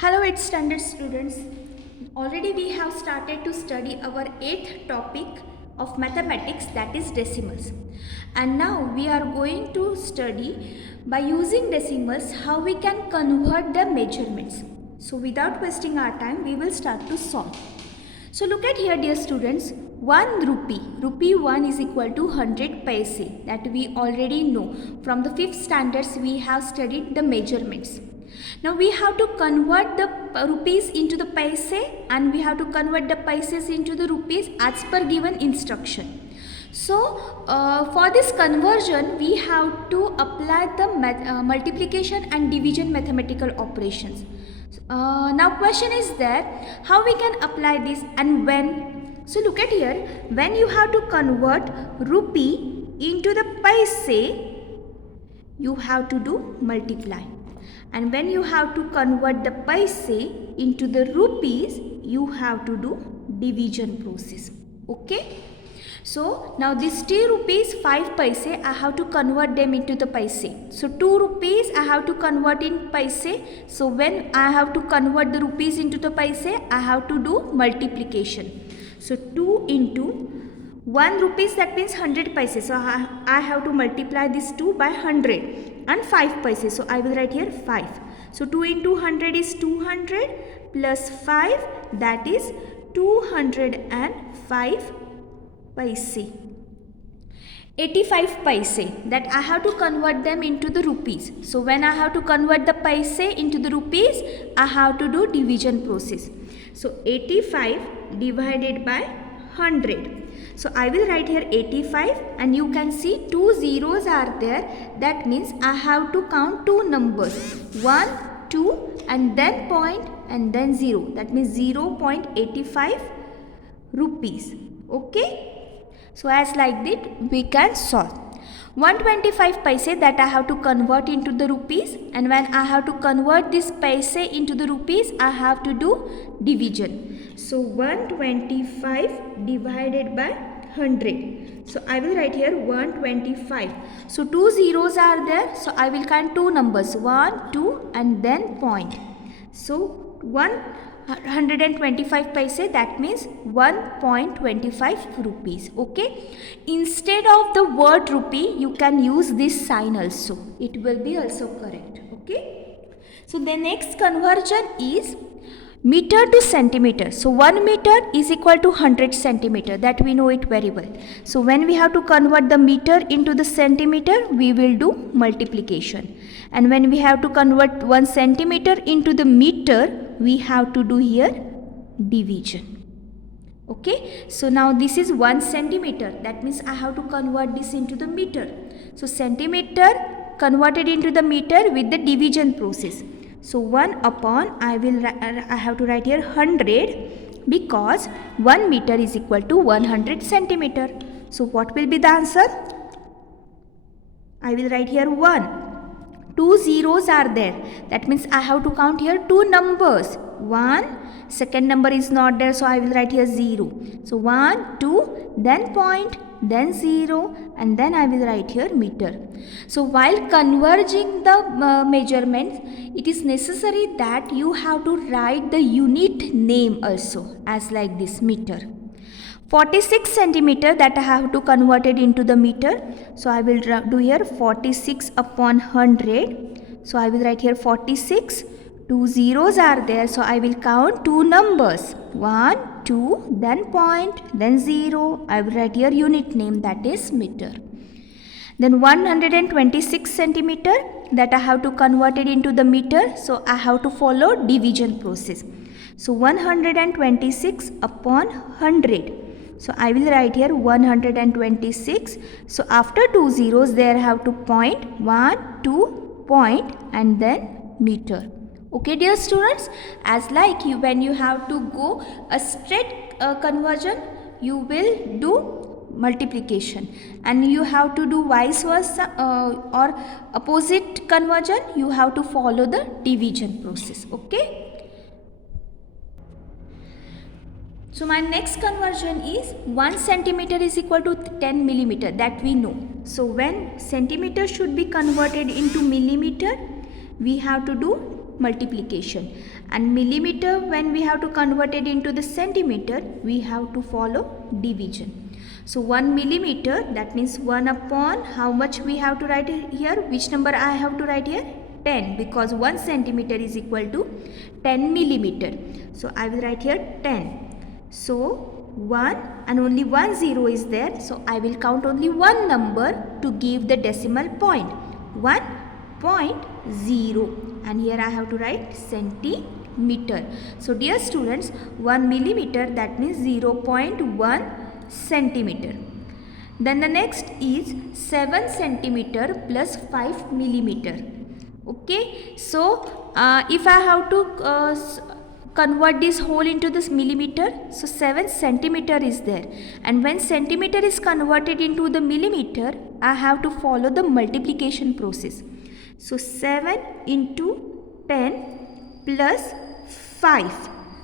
Hello 8th standard students. Already we have started to study our 8th topic of mathematics, that is decimals. And now we are going to study by using decimals how we can convert the measurements. So without wasting our time, we will start to solve. So look at here dear students, 1 rupee, rupee 1 is equal to 100 paise, that we already know. From the 5th standards we have studied the measurements. Now we have to convert the rupees into the paise and we have to convert the paises into the rupees as per given instruction. So for this conversion we have to apply the multiplication and division mathematical operations. Now question is there, how we can apply this and when? So look at here, when you have to convert rupee into the paise, you have to do multiply. And when you have to convert the paise into the rupees, you have to do division process. Okay. So now these 2 rupees 5 paise, I have to convert them into the paise. So 2 rupees I have to convert in paise. So when I have to convert the rupees into the paise, I have to do multiplication. So 2 into 1 rupees, that means 100 paise. So I have to multiply this 2 by 100 and 5 paise. So I will write here 5. So 2 into 100 is 200 plus 5, that is 205 paise. 85 paise, that I have to convert them into the rupees. So when I have to convert the paise into the rupees, I have to do division process. So 85 divided by 100. So I will write here 85 and you can see 2 zeros are there. That means I have to count 2 numbers. 1, 2 and then point and then 0. That means 0.85 rupees. Okay. So as like that we can solve. 125 paise, that I have to convert into the rupees, and when I have to convert this paise into the rupees, I have to do division. So 125 divided by 100. So I will write here 125. So 2 zeros are there. So I will count 2 numbers, 1, 2 and then point. So 125 paise, that means 1.25 rupees. Okay. Instead of the word rupee, you can use this sign also. It will be also correct. Okay. So the next conversion is meter to centimeter. So 1 meter is equal to 100 centimeter, that we know it very well. So when we have to convert the meter into the centimeter, we will do multiplication. And when we have to convert 1 centimeter into the meter, we have to do here division. Okay. So now this is 1 centimeter, that means I have to convert this into the meter. So centimeter converted into the meter with the division process. So 1 upon, I have to write here 100 because 1 meter is equal to 100 centimeter. So what will be the answer? I will write here 1. 2 zeros are there. That means I have to count here 2 numbers. 1, second number is not there, so I will write here 0. So 1, 2, then point, then 0 and then I will write here meter. So while converging the measurements, it is necessary that you have to write the unit name also as like this meter. 46 centimeter, that I have to convert it into the meter. So I will do here 46 upon 100. So I will write here 46. 2 zeros are there, so I will count 2 numbers, 1, 2, then point, then 0. I will write here unit name, that is meter. Then 126 centimeter, that I have to convert it into the meter. So I have to follow division process. So 126 upon 100. So I will write here 126. So after 2 zeros there I have to point, 1, 2, point and then meter. Okay dear students, as like you, when you have to go a straight conversion, you will do multiplication, and you have to do vice versa or opposite conversion, you have to follow the division process. Okay. So my next conversion is 1 centimeter is equal to 10 millimeter, that we know. So when centimeter should be converted into millimeter, we have to do multiplication, and millimeter, when we have to convert it into the centimeter, we have to follow division. So 1 millimeter, that means 1 upon, how much we have to write here, which number I have to write here, 10, because 1 centimeter is equal to 10 millimeter. So I will write here 10. So 1 and only 1 0 is there, so I will count only one number to give the decimal point, 1.0, and here I have to write centimeter. So dear students, 1 millimeter, that means 0.1 centimeter. Then the next is 7 centimeter plus 5 millimeter. Okay, so if I have to convert this whole into this millimeter, so 7 centimeter is there, and when centimeter is converted into the millimeter, I have to follow the multiplication process. So 7 into 10 plus 5,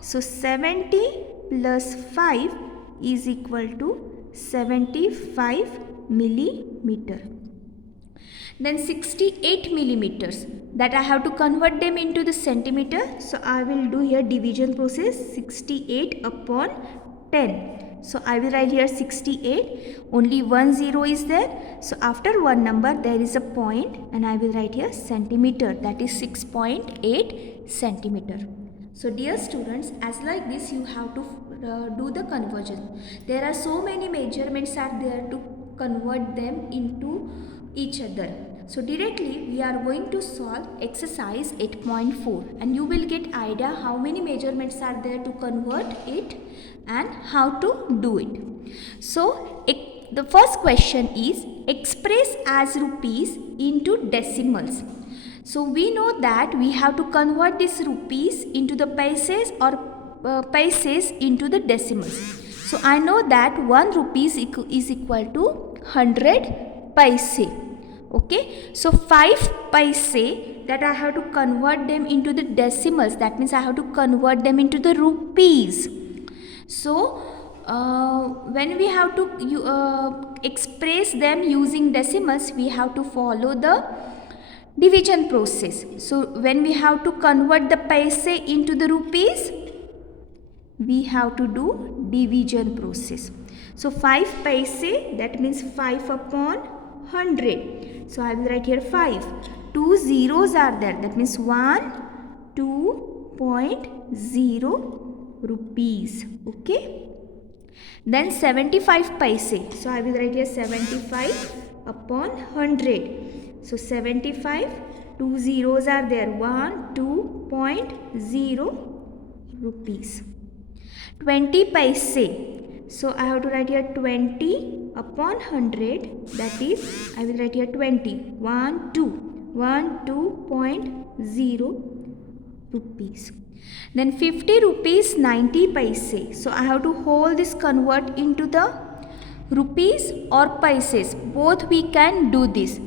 so 70 plus 5 is equal to 75 millimeter. Then 68 millimeters, that I have to convert them into the centimeter. So I will do here division process, 68 upon 10. So I will write here 68, only 1 0 is there. So after one number there is a point, and I will write here centimeter, that is 6.8 centimeter. So dear students, as like this you have to do the conversion. There are so many measurements are there to convert them into each other. So directly we are going to solve exercise 8.4, and you will get idea how many measurements are there to convert it and how to do it. So the first question is express as rupees into decimals. So we know that we have to convert this rupees into the paise or paise into the decimals. So I know that 1 rupees is equal to 100 paise. Okay, so 5 paise, that I have to convert them into the decimals, that means I have to convert them into the rupees. So when we have to express them using decimals, we have to follow the division process. So when we have to convert the paise into the rupees, we have to do division process. So 5 paise, that means 5 upon 100. So I will write here 5. 2 zeros are there, that means 1, 2.0 rupees. Okay. Then 75 paise. So I will write here 75 upon 100. So 75, 2 zeros are there, 1, 2.0 rupees. 20 paise. So I have to write here 20 upon 100, that is I will write here 20, 1, 2.0 rupees. Then 50 rupees 90 paise. So I have to hold this convert into the rupees or paises, both we can do this.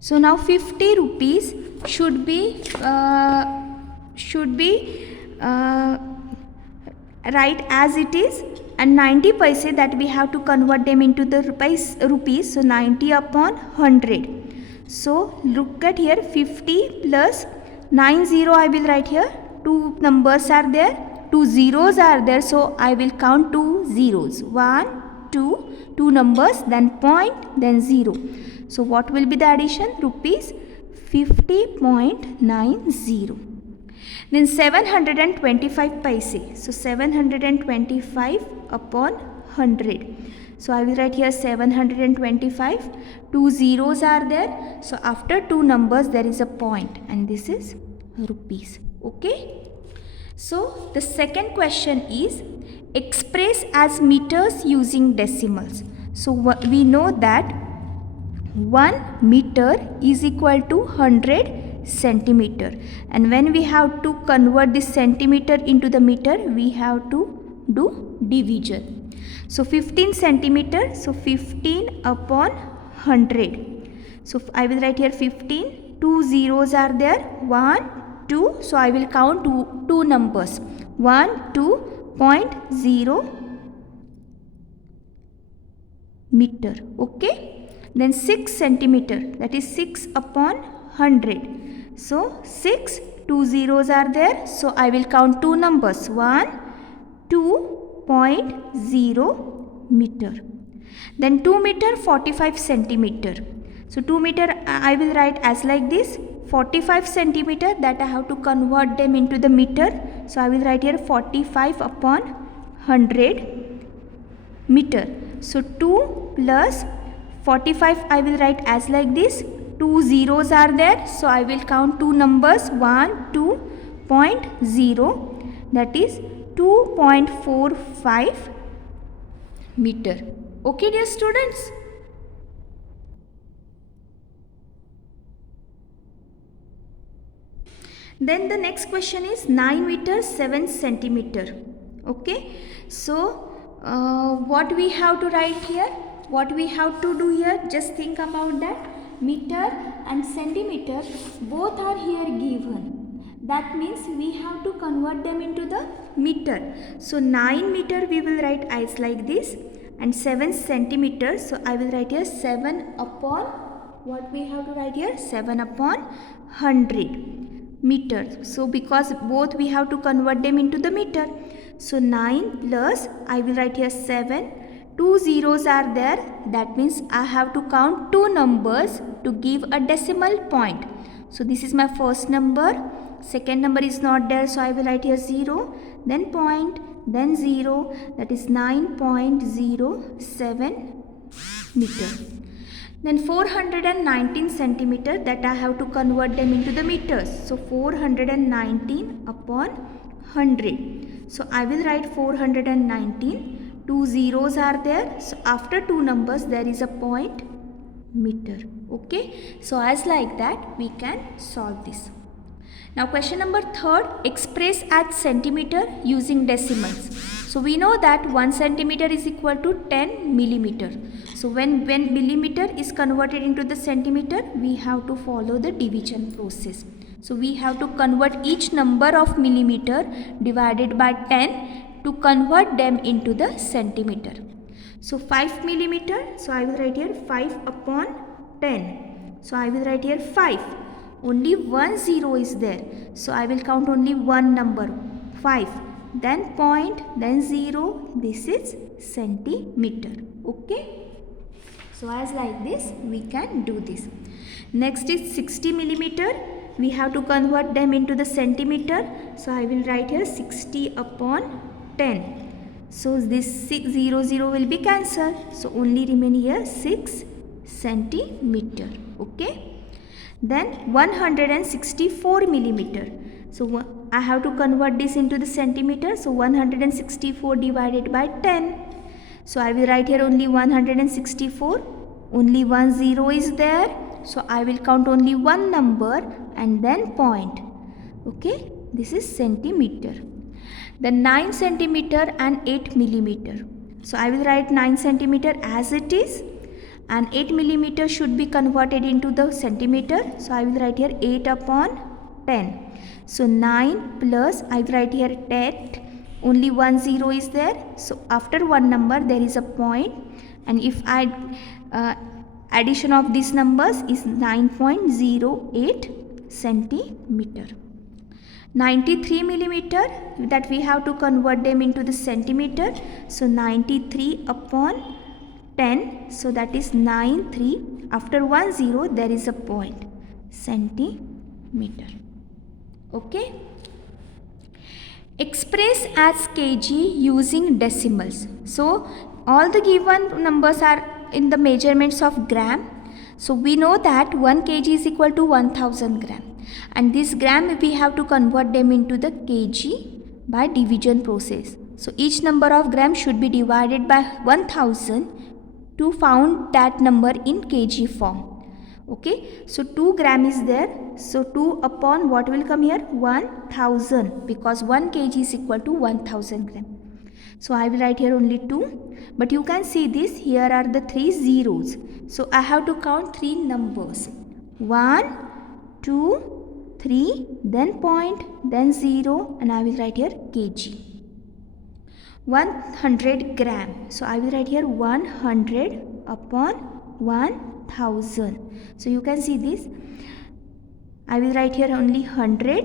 So now 50 rupees should be right as it is, and 90 paise, that we have to convert them into the rupees. So 90 upon 100. So look at here, 50 plus 90, I will write here, 2 numbers are there, 2 zeros are there, so I will count 2 zeros, 1, 2, 2 numbers, then point, then 0. So what will be the addition? Rupees 50.90. Then 725 paise. So 725 upon 100. So I will write here 725. 2 zeros are there. So after 2 numbers there is a point, and this is rupees. Okay. So the second question is express as meters using decimals. So we know that 1 meter is equal to 100 centimeter, and when we have to convert this centimeter into the meter, we have to do division. So 15 centimeter, so 15 upon 100. So I will write here 15, 2 zeros are there, 1, 2, so I will count 2 numbers, 1, 2.0 meter. Okay. Then 6 centimeter, that is 6 upon 100. So 6, 2 zeros are there. So I will count two numbers, 1, 2.0 meter. Then 2 meter, 45 centimeter. So 2 meter I will write as like this. 45 centimeter, that I have to convert them into the meter. So I will write here 45 upon 100 meter. So 2 plus 45 I will write as like this. 2 zeros are there. So I will count two numbers, 1, 2.0, that is 2.45 meter. Okay, dear students. Then the next question is 9 meter 7 centimeter. Okay, so what we have to write here, what we have to do here, just think about that. Meter and centimeter both are here given. That means we have to convert them into the meter. So 9 meter we will write as like this, and 7 centimeter. So I will write here 7 upon, what we have to write here, 7 upon 100 meter. So because both we have to convert them into the meter. So 9 plus, I will write here 7. 2 zeros are there. That means I have to count two numbers to give a decimal point. So this is my first number. Second number is not there. So I will write here 0. Then point. Then 0. That is 9.07 meter. Then 419 centimeter, that I have to convert them into the meters. So 419 upon 100. So I will write 419. 2 zeros are there. So after two numbers there is a point, meter. Okay. So as like that we can solve this. Now question number 3, express as centimeter using decimals. So we know that 1 centimeter is equal to 10 millimeter. So when millimeter is converted into the centimeter, we have to follow the division process. So we have to convert each number of millimeter divided by 10 to convert them into the centimeter. So 5 millimeter, so I will write here 5 upon 10. So I will write here 5. Only one zero is there. So I will count only one number, 5. Then point, then 0. This is centimeter. Okay. So as like this we can do this. Next is 60 millimeter. We have to convert them into the centimeter. So I will write here 60 upon 10. So this 600 will be cancelled. So only remain here 6 centimeter. Okay. Then 164 millimeter. So I have to convert this into the centimeter. So 164 divided by 10. So I will write here only 164. Only one zero is there. So I will count only one number and then point. Okay. This is centimeter. Then 9 centimeter and 8 millimeter. So I will write 9 centimeter as it is. And 8 millimeter should be converted into the centimeter. So I will write here 8 upon 10. So 9 plus, I will write here 10. Only one zero is there. So after one number there is a point. And if I addition of these numbers is 9.08 centimeter. 93 millimeter, that we have to convert them into the centimeter. So 93 upon 10, so that is 93. After 10 there is a point, centimeter. Okay. Express as kg using decimals. So all the given numbers are in the measurements of gram. So we know that 1 kg is equal to 1000 gram, and this gram we have to convert them into the kg by division process. So each number of gram should be divided by 1000 to found that number in kg form. Okay, so 2 gram is there. So 2 upon what will come here? 1000, because 1 kg is equal to 1000 gram. So I will write here only 2. But you can see this, here are the 3 zeros. So I have to count 3 numbers. 1, 2, 3, then point, then 0, and I will write here kg. 100 gram. So I will write here 100 upon 1000. So you can see this. I will write here only 100.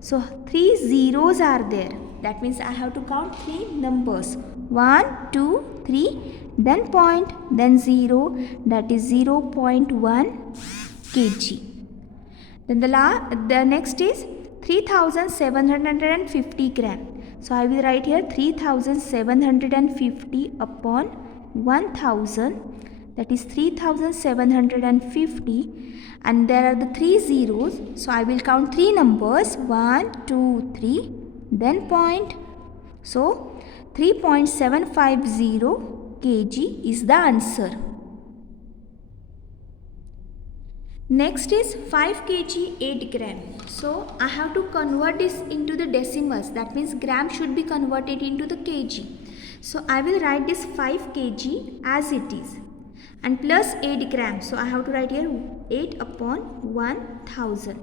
So 3 zeros are there. That means I have to count 3 numbers. 1, 2, 3, then point, then 0, that is 0.1 kg. Then the next is 3750 gram. So I will write here 3750 upon 1000, that is 3750, and there are the 3 zeros. So I will count 3 numbers, 1, 2, 3, then point. So 3.750 kg is the answer. Next is 5 kg 8 gram. So I have to convert this into the decimals. That means gram should be converted into the kg. So I will write this 5 kg as it is, and plus 8 grams. So I have to write here 8 upon 1000.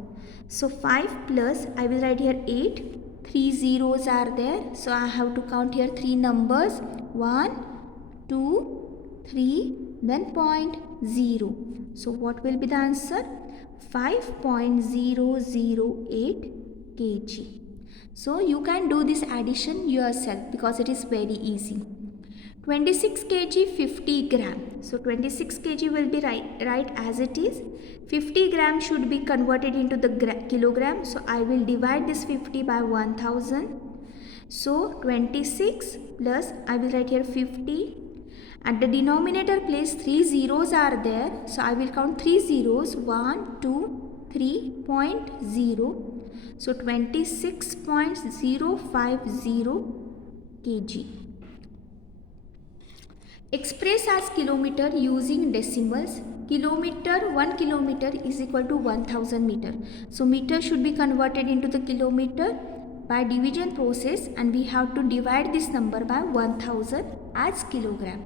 So 5 plus, I will write here 8. 3 zeros are there. So I have to count here 3 numbers. 1, 2, 3, then point, 0. So what will be the answer? 5.008 kg. So you can do this addition yourself because it is very easy. 26 kg 50 gram. So 26 kg will be right as it is. 50 gram should be converted into the kilogram. So I will divide this 50 by 1000. So 26 plus, I will write here 50. At the denominator place 3 zeros are there. So I will count 3 zeros. 1, 2, 3.0. So 26.050 kg. Express as kilometer using decimals. Kilometer, 1 kilometer is equal to 1000 meter. So meter should be converted into the kilometer by division process, and we have to divide this number by 1000 as kilogram.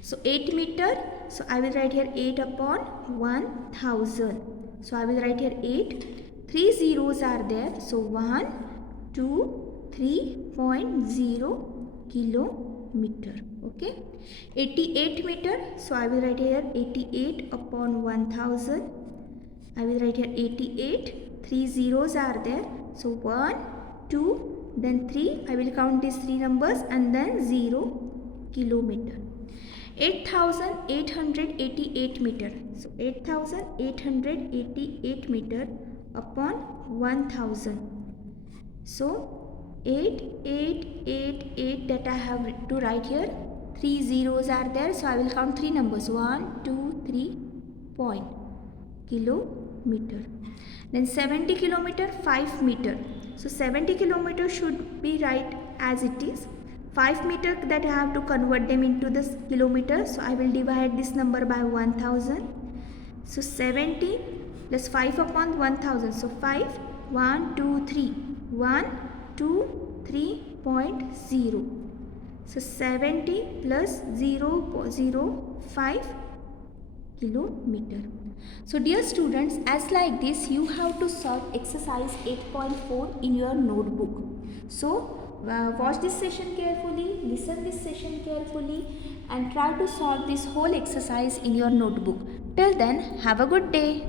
So 8 meter, so I will write here 8 upon 1000. So I will write here 8. 3 zeros are there. So 1, 2, 3.0 kilometer. Okay. 88 meter. So I will write here 88 upon 1000. I will write here 88. 3 zeros are there. So 1, 2, then 3. I will count these 3 numbers and then 0 kilometer. 8888 meter. So 8888 meter upon 1000. So 8888 that I have to write here. 3 zeros are there. So I will count 3 numbers. 1, 2, 3 point kilometer. Then 70 kilometer 5 meter. So 70 kilometer should be right as it is. 5 meter that I have to convert them into this kilometer. So I will divide this number by 1000. So 70 plus 5 upon 1000. So 5, 1, 2, 3. 1, 2, 3.0. So 70 plus 0.05 kilometer. So dear students, as like this you have to solve exercise 8.4 in your notebook. So watch this session carefully, listen this session carefully, and try to solve this whole exercise in your notebook. Till then, have a good day.